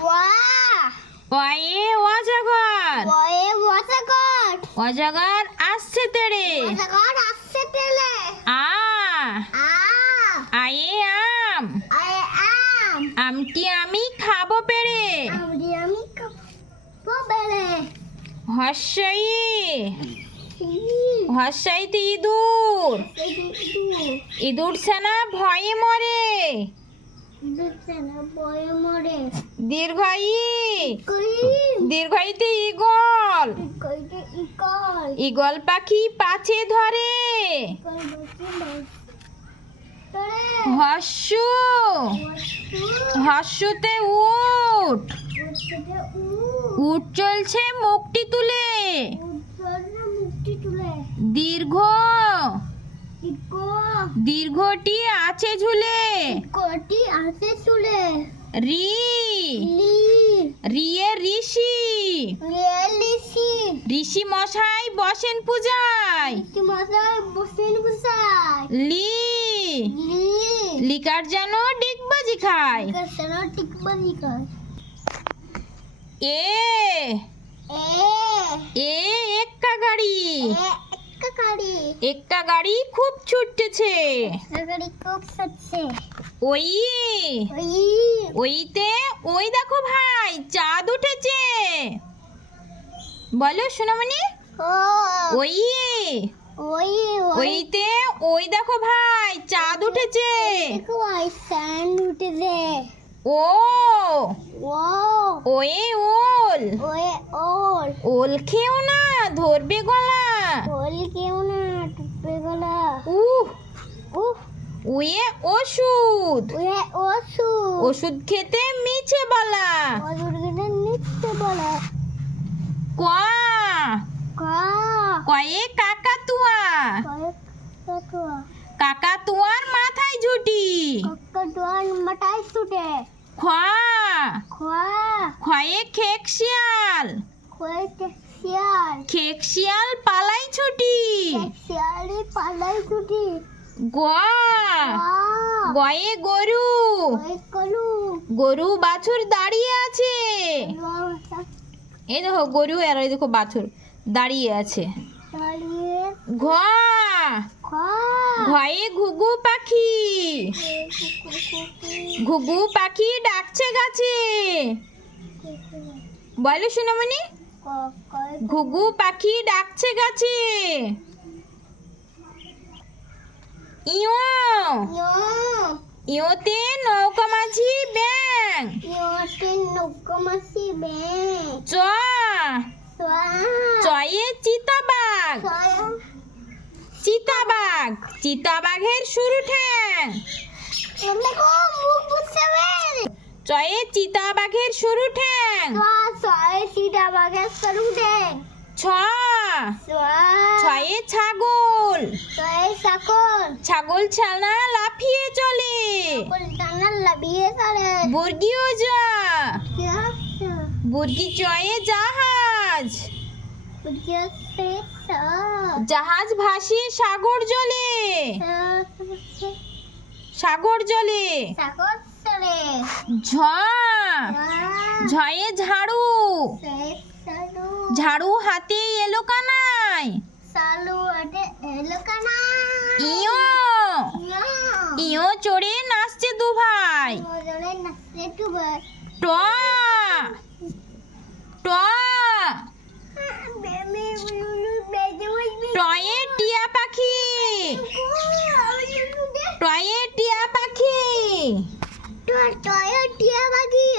ওয়া ওয়ে অজগর ওয়ে ওয়াটাগর অজগর আসছে তেড়ে ওয়াটাগর আসছে তেলে আ আ আয়ে আম আই আম আমটি আমি খাবো পেড়ে আমি বেলে হর্ষই হর্ষাইতে ইঁদুর ইঁদুর ছানা ভয়ে মরে দীর্ঘই দীর্ঘইতে ঈগল ঈগল পাখি পাছে ধরে হর্ষু হর্ষুতে উট উট চলছে মুখটি তুলে দীর্ঘ দীর্ঘটি আছে ঝুলে রি রিয়ে ঋষি ঋষি মশাই বসেন পূজায় লি লিকার যেন ডিগবাজি খায় এ এ এক্কা গাড়ি একটা গাড়ি খুব ছুটতেছে ওই ওইতে ওই দেখো ভাই চাঁদ উঠেছে বলো সোনামণি ওই ওইতে ওই দেখো ভাই চাঁদ উঠেছে ও ওয়ে ওল ওল খেও না ধরবে গলা উয়ে ওষুধ ওষুধ খেতে মিছে বলা ক কয়ে কাকাতুয়া কাকাতুয়ার মাথায় ঝুটি খ খয়ে খেক শিয়াল খেক শিয়াল পালাই ছুটি গ গয়ে গরু গরু বাছুর দাঁড়িয়ে আছে এই দেখো গরু আর এই দেখো বাছুর দাঁড়িয়ে আছে ঘ ঘয়ে ঘুঘু পাখি ঘুঘু পাখি ডাকছে গাছে বলো সোনামণি ঘুঘু পাখি ডাকছে গাছে ইয়ো ইয়োতে নৌকা মাঝি ব্যাং চ চয়ে চিতাবাঘ চিতাবাঘ চিতাবাঘের শুরু ঠ্যাং চয়ে চিতাবাঘের শুরু ঠ্যাং ছ ছয়ে ছাগল ছাগল ছানা লাফিয়ে চলে বর্গীয় যা বর্গী চয়ে জাহাজ জাহাজ ভাসিয়ে সাগর জলে সাগর জলে ঝ ঝয়ে ঝাড়ু ঝাড়ু হাতে এলো কানাই ইয়ো ইয়ো চড়ে নাচছে দু ভাই ট ট টয়ে টিয়া পাখি টয়ে টিয়া পাখি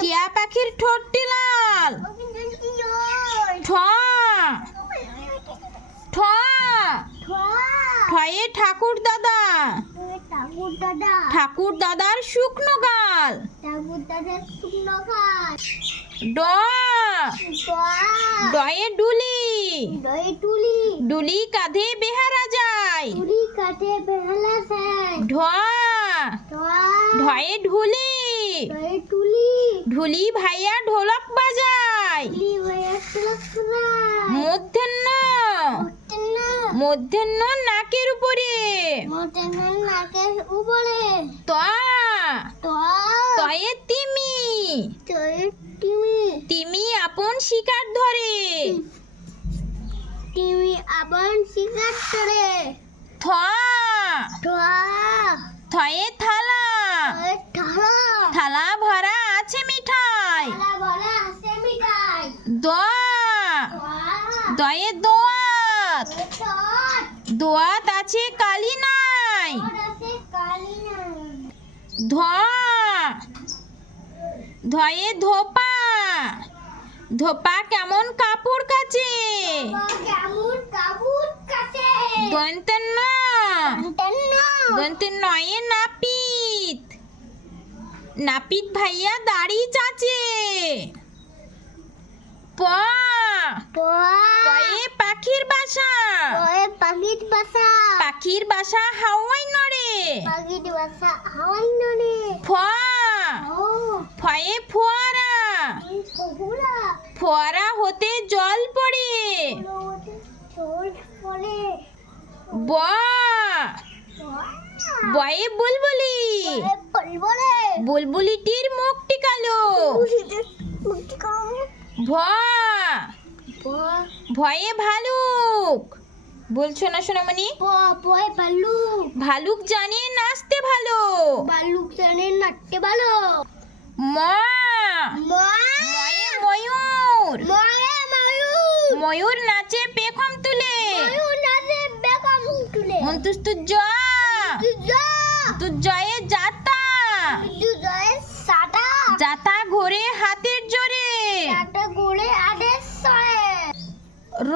টিয়া পাখির ঠোঁটটি লাল ঠ ঠ ঠয়ে ঠাকুর দাদা ঠাকুর দাদার শুকনো গাল ড ডয়ে ডুলি ডুলি কাঁধে বেহারা যায় ঢ ঢয়ে ঢুলি ঢুলি ভাইয়া ঢোলক বাজায় মধ্যাহ্ন মধ্যাহ্ন নাকের উপরে ত তয়ে তিমি তিমি তিমি আপন শিকার ধরে তিমি আবার শিকার করে থ ধোয়া থয়ে থালা ঠালা থালা ভরা আছে মিঠাই থালা ভরা আছে মিঠাই দ দয়ে দোয়াত দোয়াত আছে কালি নাই ধ ধয়ে ধোপা ধোপা কেমন কাপড় কাচে দন্তের ন দন্তের নয়ে নাপিত নাপিত ভাইয়া দাড়ি চাচে প পয়ে পাখির বাসা পাখির বাসা পাখির বাসা হাওয়াই নড়ে পাখির বাসা হাওয়াই নড়ে ফ ফয়ে ফোয়ারা ফোয়ারা হতে জল পড়ে ব বয়ে বুলবুলি বুলবুলিটির মুখটি কালো ভ ভয়ে ভালুক বলছো না সোনামণি ভালুক জানে নাচতে ভালো বালুক জানে নাচতে ভালো ম ময়ে ময়ূর ময়ূর নাচে পেখম তুলে অন্তুস্তু জ তু জয়ে যাতা যাতা ঘোরে হাতের জোরে র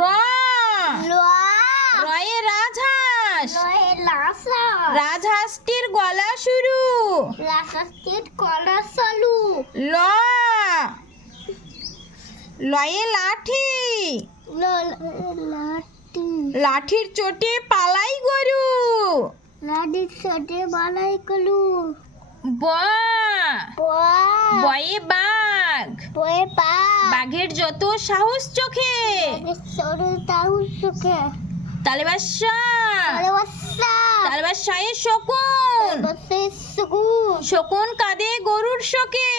রয়ে রাজহাঁস রাজহাঁসটির গলা শুরু ল লয়ে লাঠি লাঠির চোটে পালাই গরু ব বয়ে বাঘ বাঘের যত সাহস চোখে তালবাসায়ে শকুন শকুন কাঁদে গরুর শোকে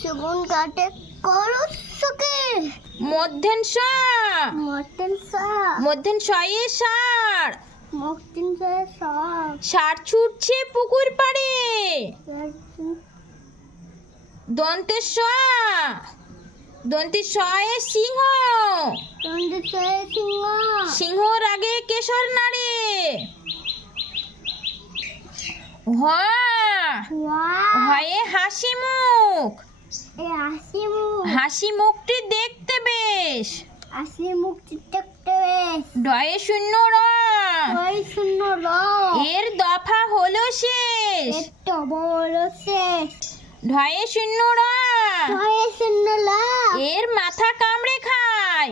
সুগুন কাটে করুস সুকে মধ্যেন স মধ্যেন শয়ে ষাঁড় ষাঁড় ছুটছে পুকুর পাড়ে দন্তে স দন্তে শয়ে সিংহ সিংহর আগে কেশর নাড়ে হ হয়ে হাসি মুখ হাসি মুখটি দেখতে বেশ ডয়ে শূন্য র এর দফা হলো শেষ ঢয়ে শূন্য র এর মাথা কামড়ে খায়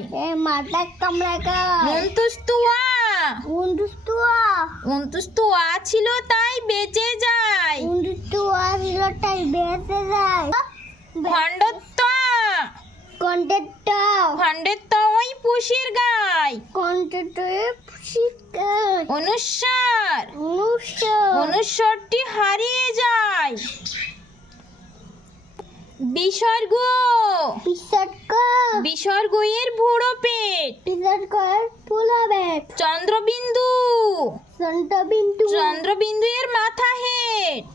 অন্তুস্তুয়া ছিল তাই বেঁচে যায় খণ্ডেত্ব ওই পুষির গায় অনুস্বরটি হারিয়ে যায় বিসর্গ বিসর্গ এর বুড়ো পেট চন্দ্রবিন্দু চন্দ্রবিন্দু এর মাথা হেট